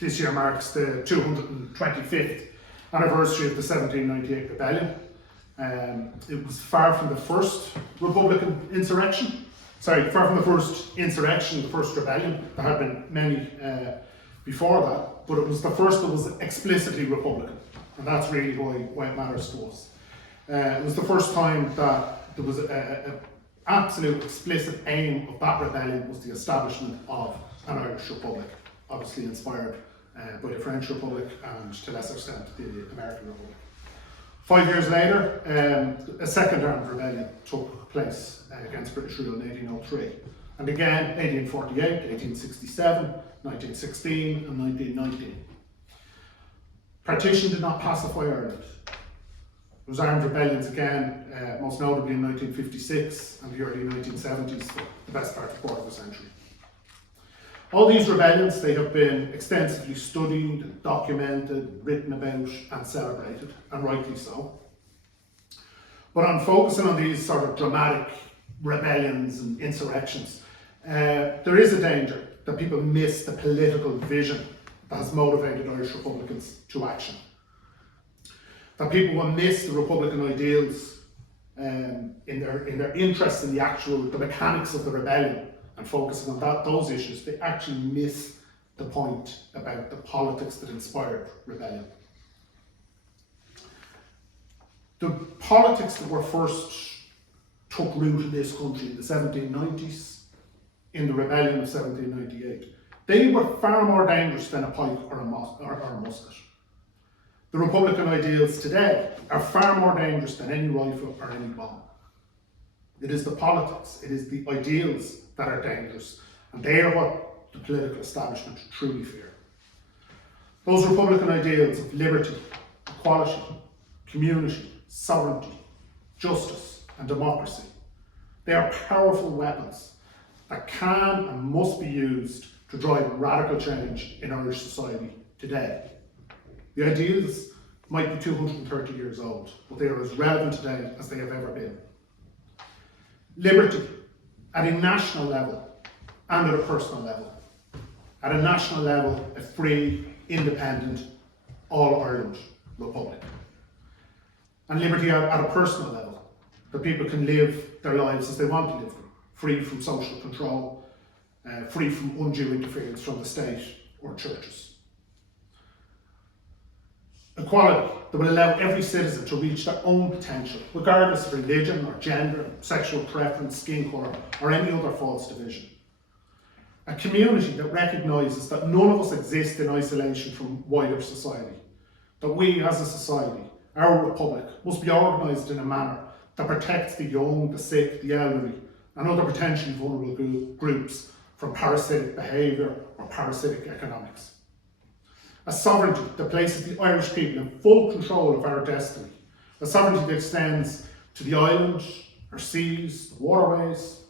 This year marks the 225th anniversary of the 1798 rebellion. It was far from the first Republican insurrection. Far from the first insurrection, the first rebellion. There had been many before that, but it was the first that was explicitly Republican, and that's really why it matters to us. It was the first time that there was an absolute explicit aim of that rebellion was the establishment of an Irish Republic, obviously inspired by the French Republic and to a lesser extent the American Republic. 5 years later, a second armed rebellion took place against British rule in 1803. And again, 1848, 1867, 1916 and 1919. Partition did not pacify Ireland. There was armed rebellions again, most notably in 1956 and the early 1970s for the best part of a quarter of a century. All these rebellions, they have been extensively studied, documented, written about and celebrated, and rightly so. But on focusing on these sort of dramatic rebellions and insurrections, there is a danger that people miss the political vision that has motivated Irish Republicans to action. That people will miss the Republican ideals in their interest in the mechanics of the rebellion, and focusing on those issues, they actually miss the point about the politics that inspired rebellion. The politics that were first took root in this country in the 1790s, in the rebellion of 1798, they were far more dangerous than a pike or a musket. The Republican ideals today are far more dangerous than any rifle or any bomb. It is the politics, it is the ideals that are dangerous, and they are what the political establishment truly fear. Those Republican ideals of liberty, equality, community, sovereignty, justice and democracy, they are powerful weapons that can and must be used to drive radical change in Irish society today. The ideals might be 230 years old, but they are as relevant today as they have ever been. Liberty at a national level and at a personal level. At a national level, a free, independent, all-Ireland republic. And liberty at a personal level, that people can live their lives as they want to live them, free from social control, free from undue interference from the state or churches. Equality that will allow every citizen to reach their own potential, regardless of religion or gender, sexual preference, skin colour, or any other false division. A community that recognises that none of us exist in isolation from wider society. That we as a society, our republic, must be organised in a manner that protects the young, the sick, the elderly, and other potentially vulnerable groups from parasitic behaviour or parasitic economics. A sovereignty that places the Irish people in full control of our destiny. A sovereignty that extends to the island, our seas, the waterways,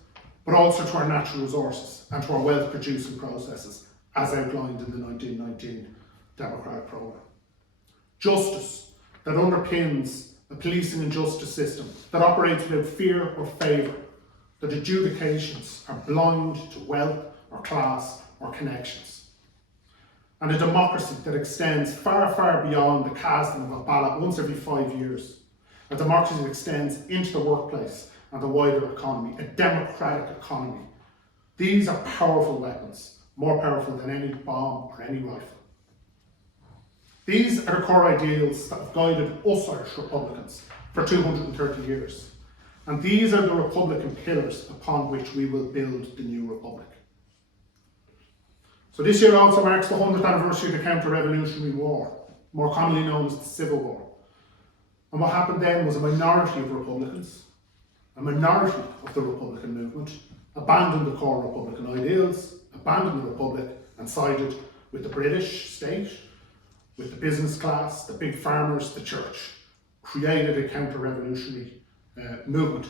but also to our natural resources and to our wealth producing processes, as outlined in the 1919 Democratic Programme. Justice that underpins a policing and justice system that operates without fear or favour, that adjudications are blind to wealth or class or connections. And a democracy that extends far, far beyond the casting of a ballot once every 5 years. A democracy that extends into the workplace and the wider economy, a democratic economy. These are powerful weapons, more powerful than any bomb or any rifle. These are the core ideals that have guided us Irish Republicans for 230 years. And these are the Republican pillars upon which we will build the new Republic. So this year also marks the 100th anniversary of the Counter-Revolutionary War, more commonly known as the Civil War. And what happened then was a minority of Republicans, a minority of the Republican movement, abandoned the core Republican ideals, abandoned the Republic and sided with the British state, with the business class, the big farmers, the church, created a counter-revolutionary movement.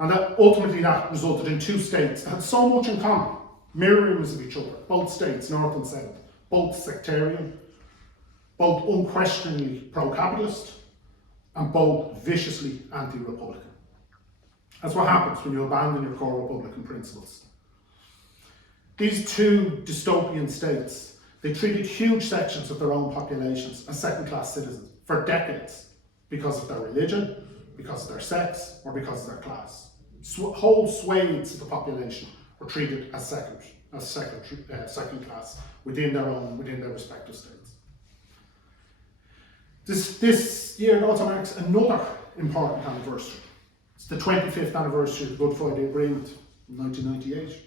And that ultimately resulted in two states that had so much in common, mirrors of each other, both states, north and south, both sectarian, both unquestioningly pro-capitalist, and both viciously anti-republican. That's what happens when you abandon your core Republican principles. These two dystopian states, They treated huge sections of their own populations as second-class citizens for decades because of their religion, because of their sex, or because of their class. Whole swathes of the population were treated as second class within their respective states. This year also marks another important anniversary. It's the 25th anniversary of the Good Friday Agreement in 1998.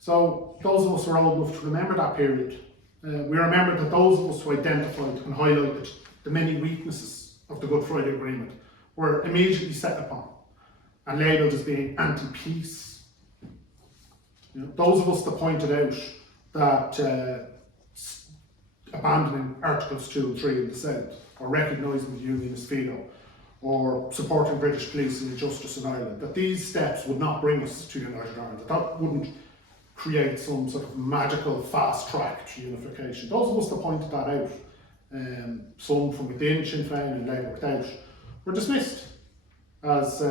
So those of us who are old enough to remember that period, we remember that those of us who identified and highlighted the many weaknesses of the Good Friday Agreement were immediately set upon and labelled as being anti-peace. Those of us that pointed out that abandoning Articles 2 and 3 in the South, or recognising the Unionist veto, or supporting British policing and justice in Ireland, that these steps would not bring us to United Ireland, that wouldn't create some sort of magical fast track to unification. Those of us that pointed that out, some from within Sinn Féin and Labour without, were dismissed as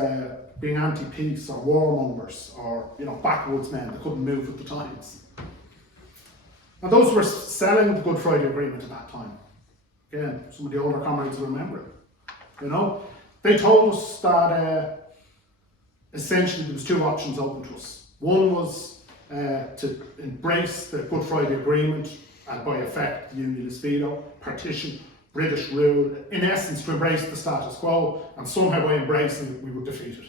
being anti-peace or warmongers or backwoods men that couldn't move with the times. And those who were selling the Good Friday Agreement at that time, again, some of the older comrades will remember it, they told us that essentially there was two options open to us. One was to embrace the Good Friday Agreement and by effect the Unionist veto, partition, British rule, in essence to embrace the status quo, and somehow by embracing it we would defeat it.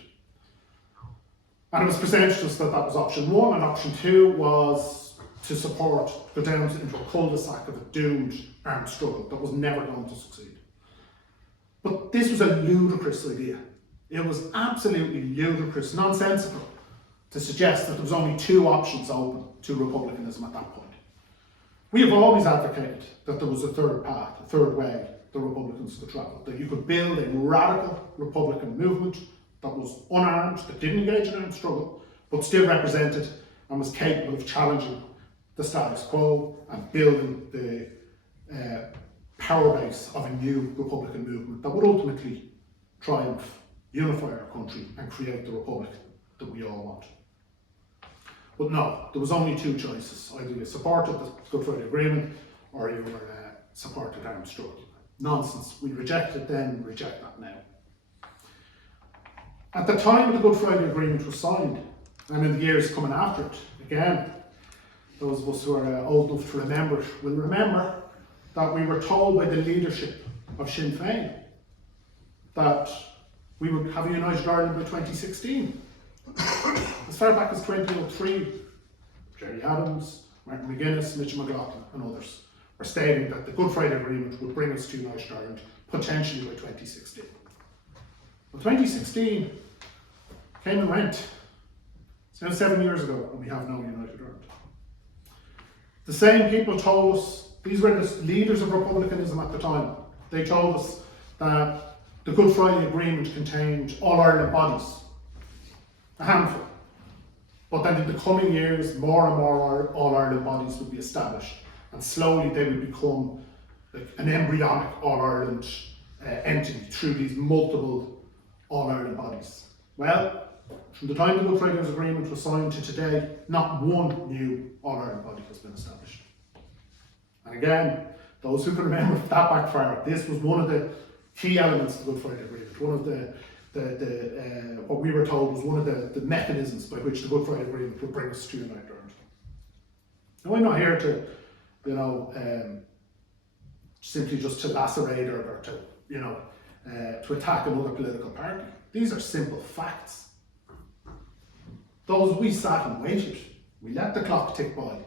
And it was presented to us that was option one, and option two was to go down into a cul-de-sac of a doomed armed struggle that was never going to succeed. But this was a ludicrous idea. It was absolutely ludicrous, nonsensical, to suggest that there was only two options open to republicanism at that point. We have always advocated that there was a third path, a third way the Republicans could travel, that you could build a radical Republican movement that was unarmed, that didn't engage in armed struggle, but still represented and was capable of challenging the status quo and building the power base of a new Republican movement that would ultimately triumph, unify our country and create the Republic that we all want. But no, there was only two choices. Either you supported the Good Friday Agreement or you were supported armed struggle. Nonsense. We reject it then, we reject that now. At the time the Good Friday Agreement was signed, and in the years coming after it, again, those of us who are old enough to remember it will remember that we were told by the leadership of Sinn Féin that we would have a United Ireland by 2016. As far back as 2003, Gerry Adams, Martin McGuinness, Mitchell McLaughlin and others were stating that the Good Friday Agreement would bring us to United Ireland potentially by 2016. Well, 2016 came and went. It's now 7 years ago and we have no United Ireland. The same people told us, these were the leaders of republicanism at the time, they told us that the Good Friday Agreement contained All-Ireland bodies, a handful. But then in the coming years, more and more All-Ireland bodies would be established, and slowly they would become like an embryonic All-Ireland entity through these multiple All-Ireland bodies. Well, from the time the Good Friday Agreement was signed to today, not one new All-Ireland body has been established. And again, those who can remember that back far, this was one of the key elements of the Good Friday Agreement, one of the what we were told was one of the mechanisms by which the Good Friday Agreement would bring us to United Ireland. Now I'm not here to, simply just to lacerate or to attack another political party. These are simple facts. We sat and waited. We let the clock tick by.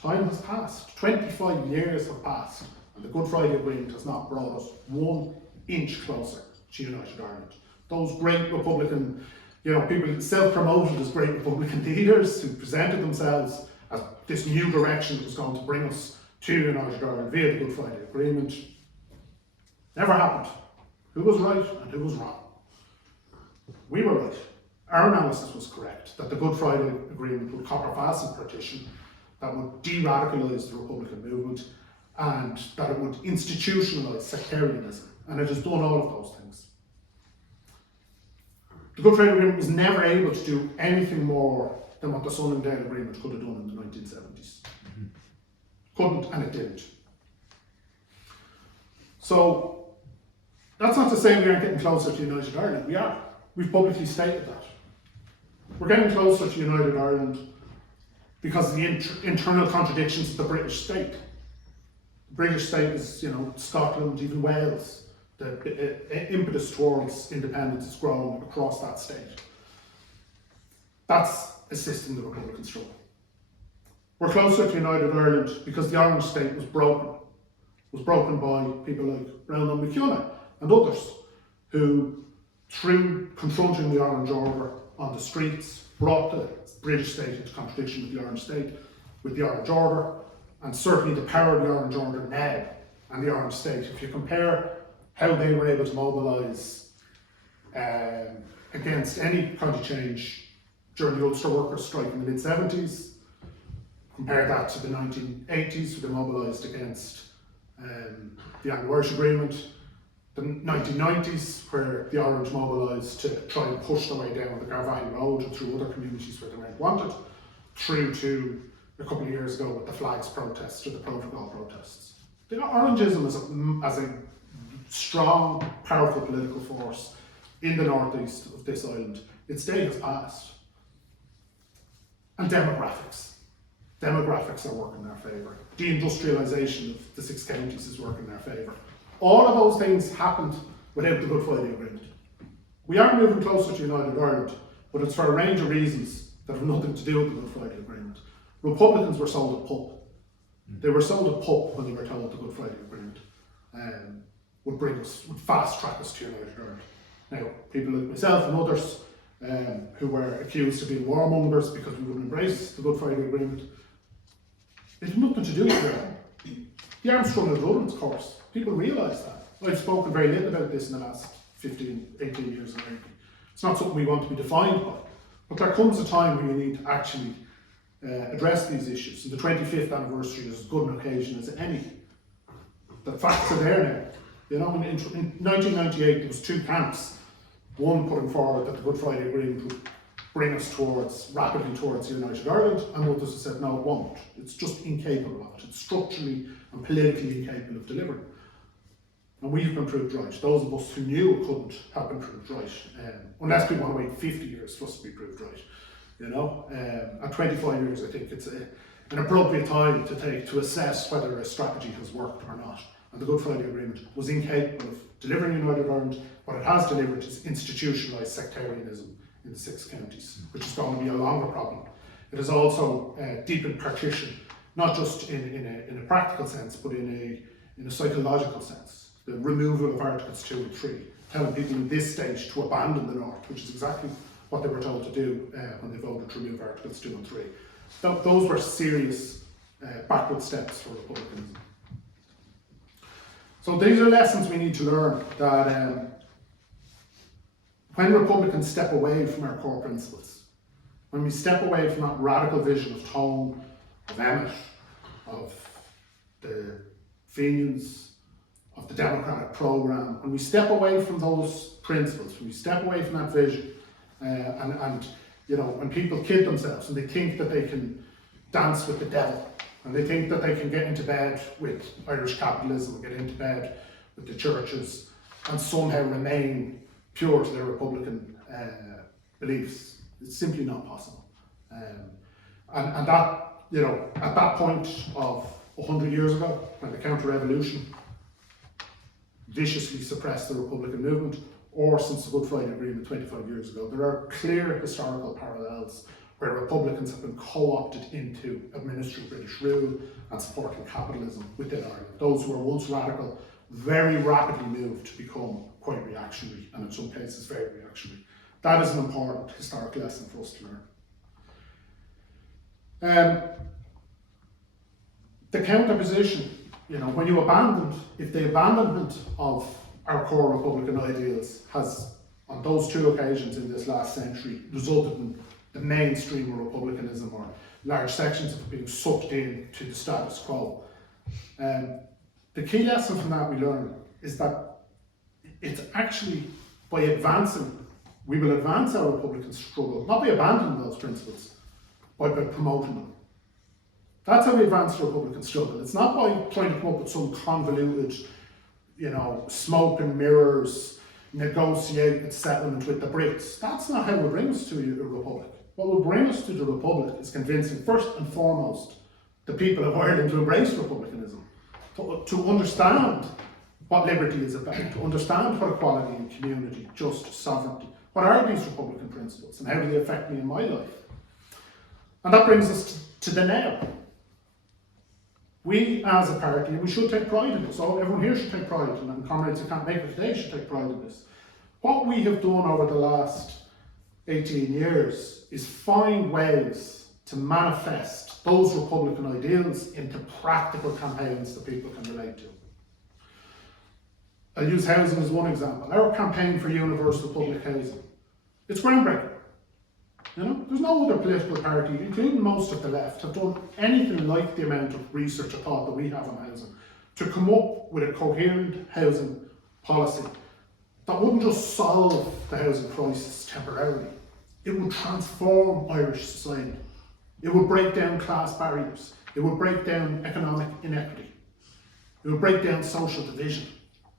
Time has passed. 25 years have passed, and the Good Friday Agreement has not brought us 1 inch closer to United Ireland. Those great Republican, people self-promoted as great Republican leaders who presented themselves as this new direction that was going to bring us to United Ireland via the Good Friday Agreement, never happened. Who was right and who was wrong? We were right. Our analysis was correct, that the Good Friday Agreement would copper fasten partition, that would de-radicalise the Republican movement, and that it would institutionalise sectarianism, and it has done all of those things. The Good Friday Agreement was never able to do anything more than what the Sun and Dale Agreement could have done in the 1970s. couldn't, and it didn't. So that's not to say we aren't getting closer to United Ireland. We are. We've publicly stated that. We're getting closer to United Ireland because of the internal contradictions of the British state. The British state is, Scotland, even Wales. The impetus towards independence is growing across that state. That's assisting the Republican struggle. We're closer to United Ireland because the Orange state was broken. It was broken by people like Brown and McKenna and others who, through confronting the Orange Order on the streets, brought the British state into contradiction with the Orange state, with the Orange Order, and certainly the power of the Orange Order now and the Orange state. If you compare how they were able to mobilise against any kind of change during the Ulster Workers' Strike in the mid-70s, compare that to the 1980s, where they mobilised against the Anglo-Irish Agreement, the 1990s, where the Orange mobilised to try and push their way down the Garvaghey Road and through other communities where they weren't wanted, through to a couple of years ago with the flags protests or the protocol protests. The Orangism as a strong, powerful political force in the northeast of this island, its day has passed. And demographics. Demographics are working in their favour. Deindustrialisation of the 6 counties is working in their favour. All of those things happened without the Good Friday Agreement. We are moving closer to United Ireland, but it's for a range of reasons that have nothing to do with the Good Friday Agreement. Republicans were sold a pup. They were sold a pup when they were told the Good Friday Agreement would fast track us to United Ireland. Now, people like myself and others who were accused of being warmongers because we wouldn't embrace the Good Friday Agreement, it had nothing to do with that. The armed struggle runs its course. People realise that. I've spoken very little about this in the last 15, 18 years in Ireland. It's not something we want to be defined by. But there comes a time when you need to actually address these issues. And the 25th anniversary is as good an occasion as any. The facts are there now. In 1998 there was 2 camps. One putting forward that the Good Friday Agreement would bring us rapidly towards United Ireland, and others have said no, it won't. It's just incapable of it. It's structurally and politically incapable of delivering. And we've been proved right. Those of us who knew it couldn't have been proved right. Unless we want to wait 50 years for us to be proved right. At 25 years, I think it's an appropriate time to take to assess whether a strategy has worked or not. And the Good Friday Agreement was incapable of delivering United Ireland. What it has delivered is institutionalised sectarianism in the 6 counties, which is going to be a longer problem. It has also deepened partition, not just in a practical sense, but in a psychological sense. The removal of Articles 2 and 3, telling people in this stage to abandon the North, which is exactly what they were told to do when they voted to remove Articles 2 and 3. Those were serious backward steps for republicanism. So these are lessons we need to learn, that when Republicans step away from our core principles, when we step away from that radical vision of Tone, of Emmett, of the Fenians, of the democratic programme, when we step away from those principles, when we step away from that vision, and when people kid themselves and they think that they can dance with the devil, and they think that they can get into bed with Irish capitalism, get into bed with the churches, and somehow remain pure to their Republican beliefs. It's simply not possible. And that, at that point of 100 years ago, when the counter-revolution viciously suppressed the Republican movement, or since the Good Friday Agreement 25 years ago, there are clear historical parallels where Republicans have been co-opted into administering British rule and supporting capitalism within Ireland. Those who were once radical very rapidly moved to become quite reactionary, and in some cases very reactionary. That is an important historic lesson for us to learn. The counterposition, when you if the abandonment of our core Republican ideals has, on those 2 occasions in this last century, resulted in the mainstream of Republicanism, or large sections of it being sucked in to the status quo. The key lesson from that we learn is that it's actually by advancing, we will advance our Republican struggle, not by abandoning those principles, but by promoting them. That's how we advance the Republican struggle. It's not by trying to come up with some convoluted, smoke and mirrors, negotiated settlement with the Brits. That's not how it bring us to a republic. What will bring us to the republic is convincing, first and foremost, the people of Ireland to embrace republicanism, to understand what liberty is about, to understand what equality and community, justice, sovereignty, what are these republican principles and how do they affect me in my life. And that brings us to the now. We as a party, and we should take pride in this, so everyone here should take pride in it, and comrades who can't make it today should take pride in this. What we have done over the last 18 years is find ways to manifest those republican ideals into practical campaigns that people can relate to. I'll use housing as one example. Our campaign for universal public housing, it's groundbreaking. There's no other political party, including most of the left, have done anything like the amount of research or thought that we have on housing to come up with a coherent housing policy that wouldn't just solve the housing crisis temporarily. It would transform Irish society. It would break down class barriers. It would break down economic inequity. It would break down social division.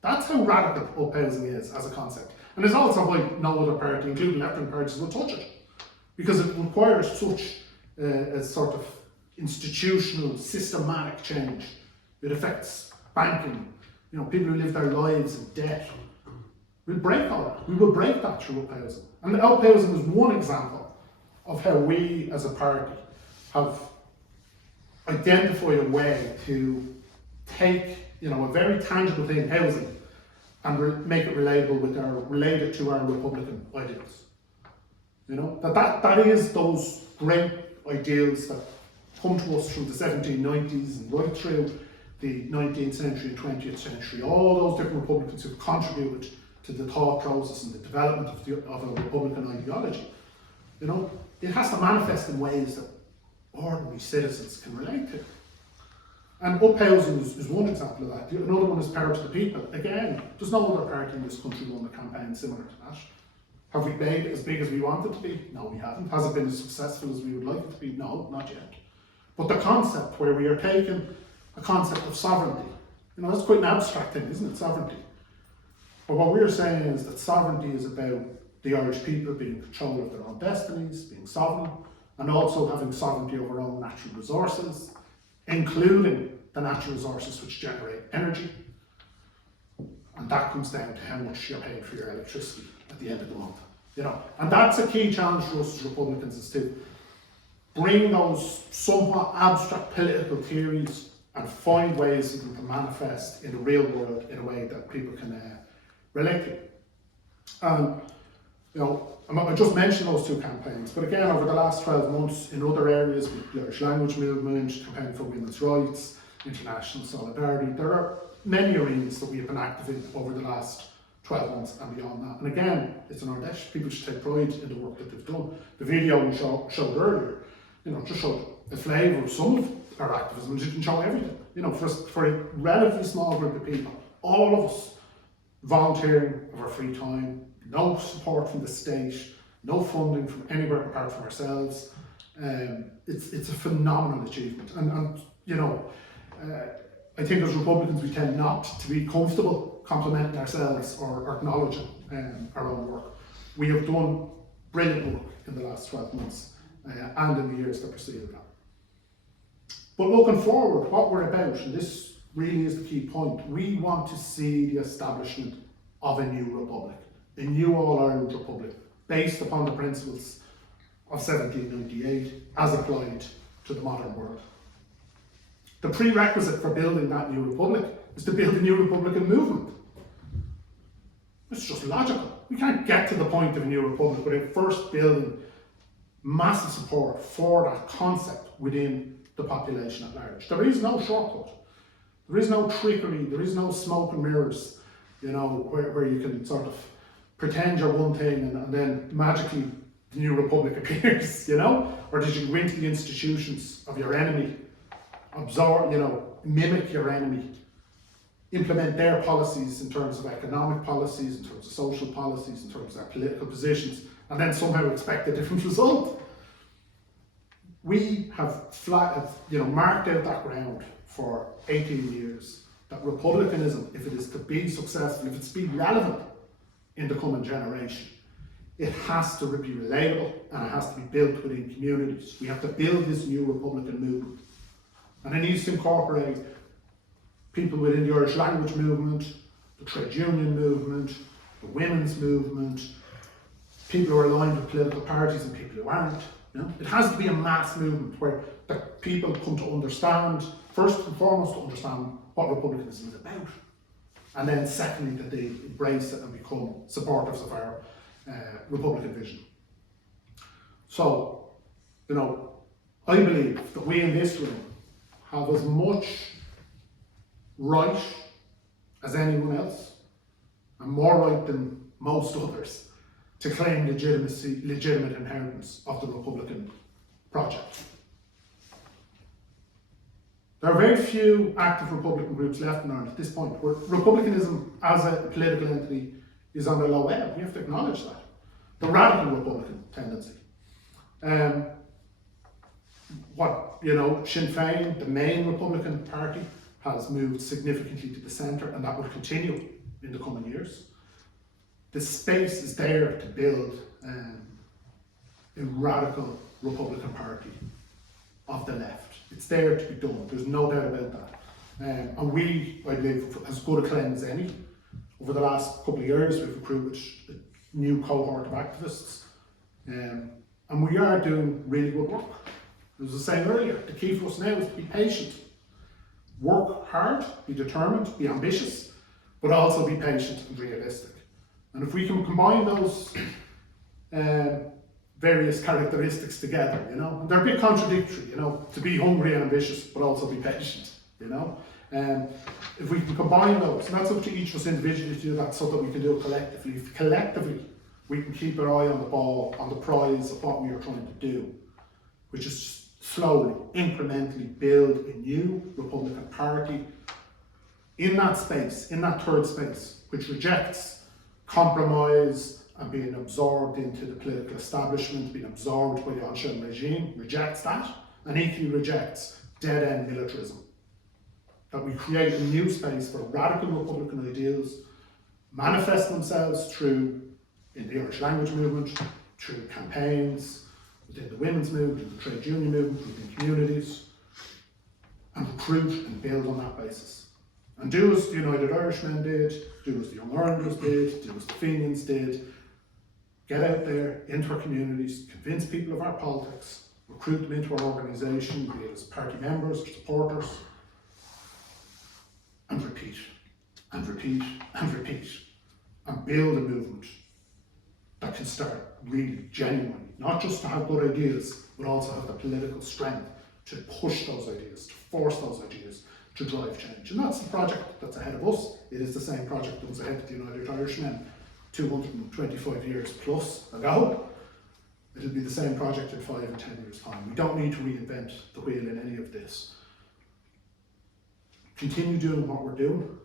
That's how radical up housing is as a concept. And it's also why no other party, including left-wing parties, will touch it. Because it requires such a sort of institutional, systematic change. It affects banking, people who live their lives in debt. We'll break all that. We will break that through up housing. And up housing is one example of how we as a party have identified a way to take a very tangible thing, housing, and make it related to our republican ideals. That is those great ideals that come to us from the 1790s and right through the 19th century and 20th century. All those different republicans who've contributed to the thought process and the development of a republican ideology. It has to manifest in ways that ordinary citizens can relate to. And up housing is one example of that. Another one is power to the people. Again, there's no other party in this country run a campaign similar to that. Have we made it as big as we want it to be? No, we haven't. Has it been as successful as we would like it to be? No, not yet. But the concept where we are taking a concept of sovereignty, that's quite an abstract thing, isn't it? Sovereignty. But what we're saying is that sovereignty is about the Irish people being in control of their own destinies, being sovereign, and also having sovereignty over our own natural resources, including the natural resources which generate energy. And that comes down to how much you're paying for your electricity at the end of the month. And that's a key challenge for us as Republicans, is to bring those somewhat abstract political theories and find ways for them to manifest in the real world in a way that people can relate to. I just mentioned those two campaigns, but again, over the last 12 months, in other areas, with the Irish language movement, campaign for women's rights, international solidarity, there are many arenas that we have been active in over the last 12 months and beyond that. And again, it's an Ardèche. People should take pride in the work that they've done. The video we showed earlier, just showed a flavour of some of our activism. It didn't show everything. For a relatively small group of people, all of us volunteering of our free time, no support from the state, no funding from anywhere apart from ourselves. It's a phenomenal achievement. And I think as Republicans we tend not to be comfortable complimenting ourselves or acknowledging our own work. We have done brilliant work in the last 12 months and in the years that preceded that. But looking forward, what we're about, and this really is the key point, we want to see the establishment of a new republic, a new All-Ireland Republic, based upon the principles of 1798 as applied to the modern world. The prerequisite for building that new republic is to build a new Republican movement. It's just logical. We can't get to the point of a new republic without first building massive support for that concept within the population at large. There is no shortcut. There is no trickery. There is no smoke and mirrors, where you can sort of pretend you're one thing and then magically the new republic appears, Or did you go into the institutions of your enemy, absorb, mimic your enemy, implement their policies in terms of economic policies, in terms of social policies, in terms of their political positions, and then somehow expect a different result? We have marked out that ground for 18 years, that republicanism, if it is to be successful, if it's to be relevant in the coming generation, it has to be relatable and it has to be built within communities. We have to build this new Republican movement. And it needs to incorporate people within the Irish language movement, the trade union movement, the women's movement, people who are aligned with political parties and people who aren't. It has to be a mass movement where the people come to understand, first and foremost, to understand what republicanism is about. And then secondly, that they embrace it and become supporters of our Republican vision. So, I believe that we in this room have as much right as anyone else, and more right than most others, to claim legitimate inheritance of the Republican project. There are very few active Republican groups left in Ireland at this point, where Republicanism as a political entity is on the low ebb. We have to acknowledge that. The radical Republican tendency. Sinn Féin, the main Republican party, has moved significantly to the centre, and that will continue in the coming years. The space is there to build a radical Republican Party of the left. It's there to be done, there's no doubt about that. And we, I believe, as good a claim as any. Over the last couple of years, we've recruited a new cohort of activists, and we are doing really good work. As I was saying earlier, the key for us now is to be patient. Work hard, be determined, be ambitious, but also be patient and realistic. And if we can combine those various characteristics together, and they're a bit contradictory, to be hungry and ambitious, but also be patient, if we can combine those, and that's up to each of us individually to do that so that we can do it collectively. If collectively we can keep our eye on the ball, on the prize of what we are trying to do, which is slowly, incrementally build a new Republican Party in that space, in that third space, which rejects compromise and being absorbed into the political establishment, being absorbed by the ancien regime, rejects that, and equally rejects dead-end militarism. That we create a new space where radical Republican ideals manifest themselves in the Irish language movement, through campaigns, within the women's movement, the trade union movement, within communities, and recruit and build on that basis. And do as the United Irishmen did, do as the Young Irelanders did, do as the Fenians did. Get out there into our communities, convince people of our politics, recruit them into our organisation, be it as party members or supporters, and repeat, and repeat, and repeat, and build a movement that can start really genuinely, not just to have good ideas, but also have the political strength to push those ideas, to force those ideas, to drive change. And that's the project that's ahead of us. It is the same project that was ahead of the United Irishmen 225 years plus ago. It'll be the same project in 5 and 10 years' time. We don't need to reinvent the wheel in any of this. Continue doing what we're doing,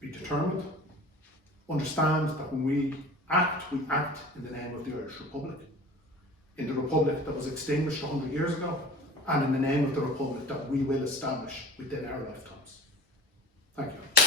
be determined, understand that when we act in the name of the Irish Republic, in the Republic that was extinguished 100 years ago, and in the name of the Republic that we will establish within our lifetimes. Thank you.